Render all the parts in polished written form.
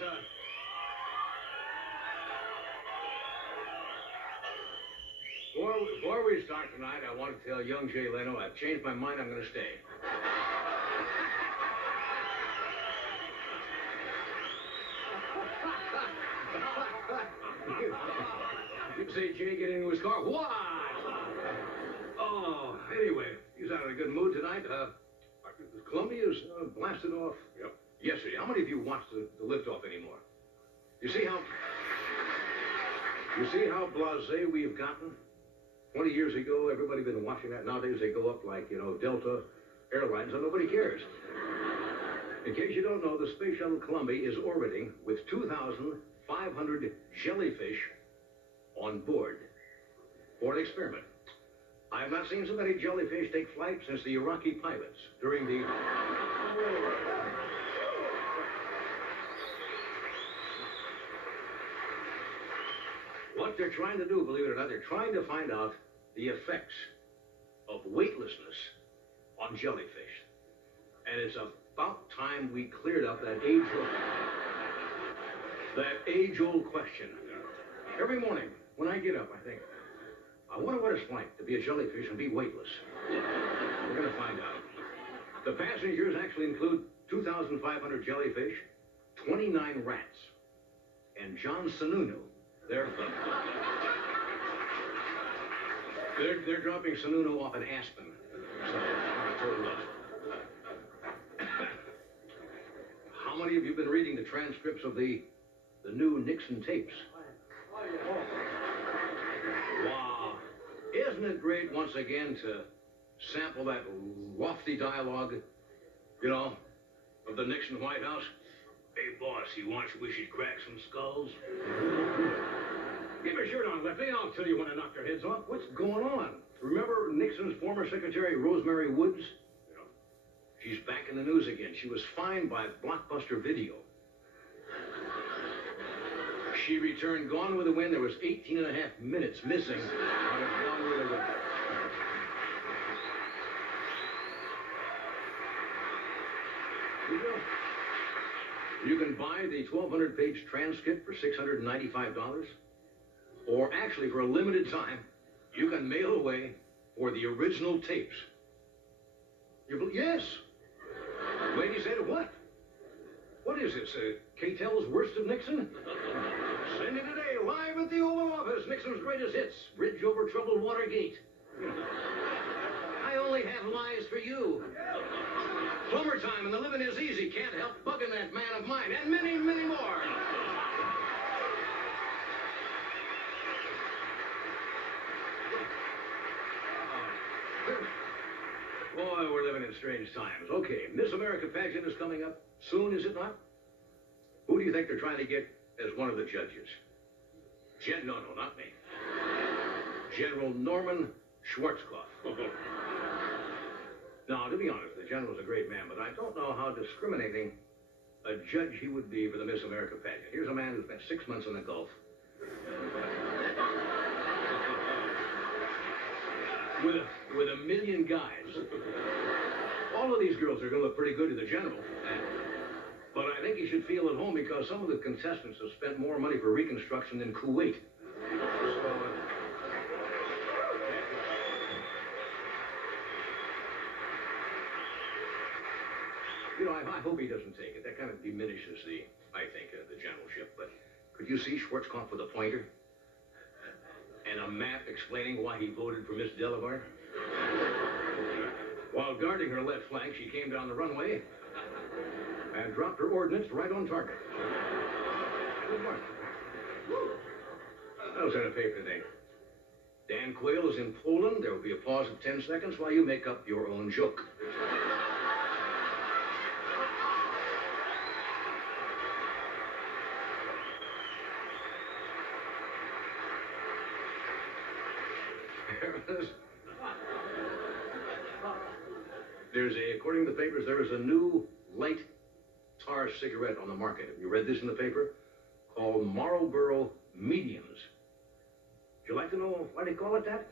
son. Before we start tonight, I want to tell young Jay Leno I've changed my mind. I'm going to stay. You say Jay get into his car? What? Oh, anyway, he's out in a good mood tonight. Columbia's blasted off yesterday. How many of you watched the liftoff anymore? You see how blasé we've gotten? 20 years ago, everybody been watching that. Nowadays, they go up like, Delta Airlines, and nobody cares. In case you don't know, the Space Shuttle Columbia is orbiting with 2,500 jellyfish on board for an experiment. I have not seen so many jellyfish take flight since the Iraqi pilots during the... What they're trying to do, believe it or not, they're trying to find out the effects of weightlessness on jellyfish. And it's about time we cleared up that age-old question. Every morning, when I get up, I think, I wonder what it's like to be a jellyfish and be weightless. We're going to find out. The passengers actually include 2,500 jellyfish, 29 rats, and John Sununu. They're dropping Sununu off in Aspen. So, how many of you have been reading the transcripts of the new Nixon tapes? Wow. Isn't it great once again to sample that lofty dialogue, of the Nixon White House? Hey, boss, you want we should crack some skulls? Get your shirt on, Lefty, and I'll tell you when I knock their heads off. What's going on? Remember Nixon's former secretary, Rosemary Woods? She's back in the news again. She was fined by Blockbuster Video. She returned Gone with the Wind. There was 18 and a half minutes missing out of Gone with the Wind. You can buy the 1,200-page transcript for $695. Or actually, for a limited time, you can mail away for the original tapes. Yes. Lady said, what? What is this, K-Tel's Worst of Nixon? Send it today, live at the Oval Office. Nixon's greatest hits. Bridge over troubled Watergate. I only have lies for you. Plumber time and the living is easy. Can't help bugging that man of mine. And many, many more. Boy, we're living in strange times. Okay, Miss America pageant is coming up soon, is it not? Who do you think they're trying to get as one of the judges? No, not me. General Norman Schwarzkopf. Now, to be honest, the general's a great man, but I don't know how discriminating a judge he would be for the Miss America pageant. Here's a man who spent 6 months in the Gulf. With a million guys. All of these girls are going to look pretty good to the general. But I think he should feel at home because some of the contestants have spent more money for reconstruction than Kuwait. I hope he doesn't take it. That kind of diminishes the generalship. But could you see Schwarzkopf with a pointer? And a map explaining why he voted for Miss Delavar? While guarding her left flank, she came down the runway and dropped her ordnance right on target. Good work. That'll send a paper today. Dan Quayle is in Poland. There will be a pause of 10 seconds while you make up your own joke. According to the papers, there is a new light tar cigarette on the market. Have you read this in the paper? Called Marlboro Mediums. Would you like to know why they call it that?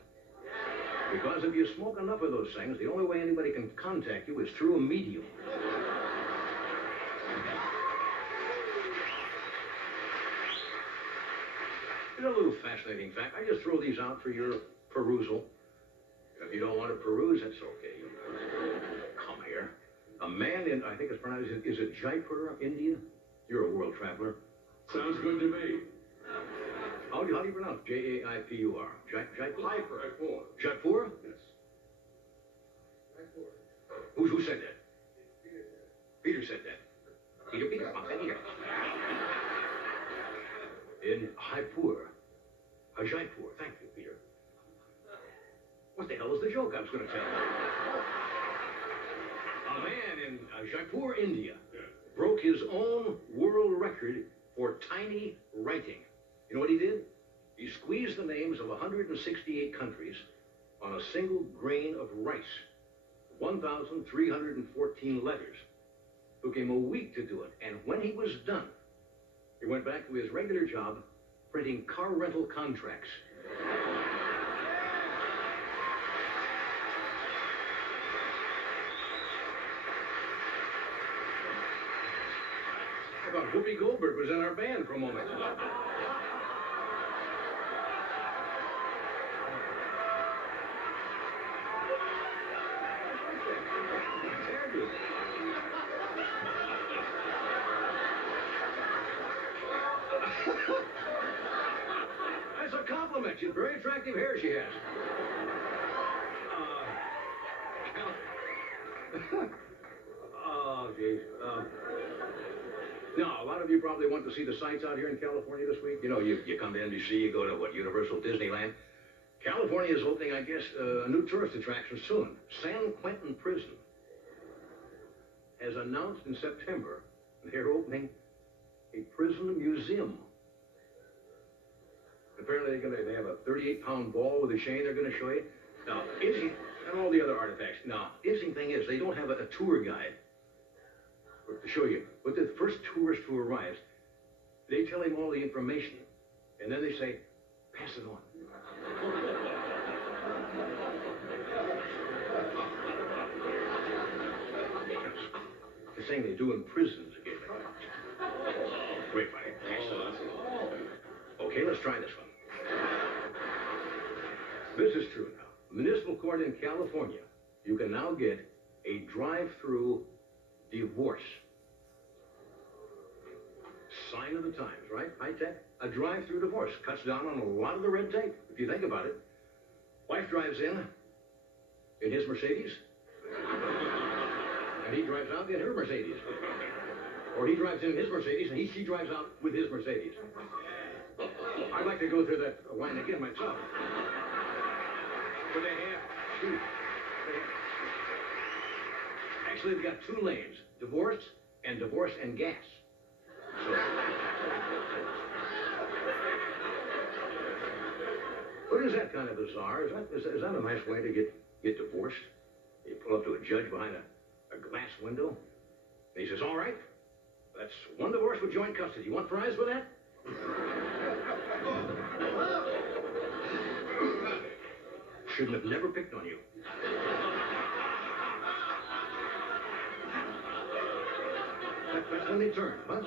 Because if you smoke enough of those things, the only way anybody can contact you is through a medium. real fascinating fact. I just throw these out for your perusal. If you don't want to peruse, that's okay. Come here. A man in, I think it's pronounced, is it Jaipur, India? You're a world traveler. Sounds good to me. How do you pronounce Jaipur? Jaipur? Jaipur. Jaipur? Yes. Who said that? Peter said that. Peter, come here. In Jaipur. Jaipur. Thank you, Peter. What the hell was the joke I was going to tell? A man in Jaipur, India, broke his own world record for tiny writing. You know what he did? He squeezed the names of 168 countries on a single grain of rice. 1,314 letters. Took him a week to do it. And when he was done, he went back to his regular job, printing car rental contracts. I thought Whoopi Goldberg was in our band for a moment. That's a compliment. She's very attractive hair she has. Oh, geez. Now, a lot of you probably want to see the sights out here in California this week. You know, you come to NBC, you go to, Universal Disneyland. California is opening, I guess, a new tourist attraction soon. San Quentin Prison has announced in September they're opening a prison museum. Apparently they have a 38-pound ball with a chain they're going to show you. Now, and all the other artifacts. Now, interesting thing is they don't have a tour guide to show you. But the first tourist who arrives, they tell him all the information, and then they say, pass it on. The same they do in prisons occasionally. Great, buddy. Excellent. Okay, let's try this one. This is true now. Municipal court in California, you can now get a drive-through divorce. Sign of the times, right? High tech. A drive-through divorce cuts down on a lot of the red tape, if you think about it. Wife drives in his Mercedes, and he drives out in her Mercedes. Or he drives in his Mercedes, and she drives out with his Mercedes. I'd like to go through that line again myself. But they have two. Actually, they've got two lanes, divorce and gas. So, but is that kind of bizarre? Is that a nice way to get divorced? You pull up to a judge behind a glass window, and he says, all right, that's one divorce with joint custody. You want fries with that? Shouldn't have never picked on you. That's when they turn, huh?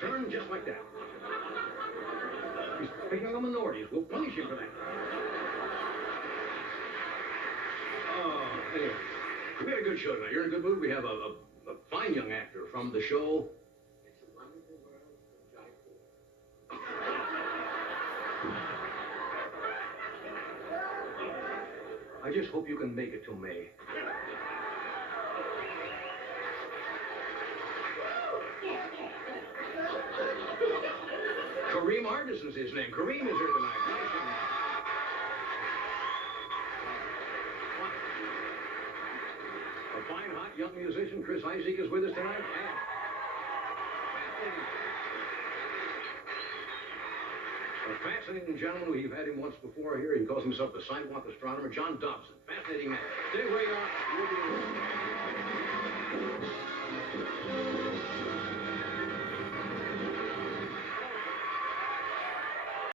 Turn just like that. He's picking on minorities. We'll punish him for that. Oh, anyway. We had a good show tonight. You're in a good mood. We have a fine young actor from the show. It's a Wonderful World of Jaipur. I just hope you can make it till May. Kareem Hardison's his name. Kareem is here tonight. A fine, hot, young musician, Chris Isaac, is with us tonight. A fascinating gentleman. We've had him once before here. He calls himself the sidewalk astronomer, John Dobson. Fascinating man. Stay where you are. We'll be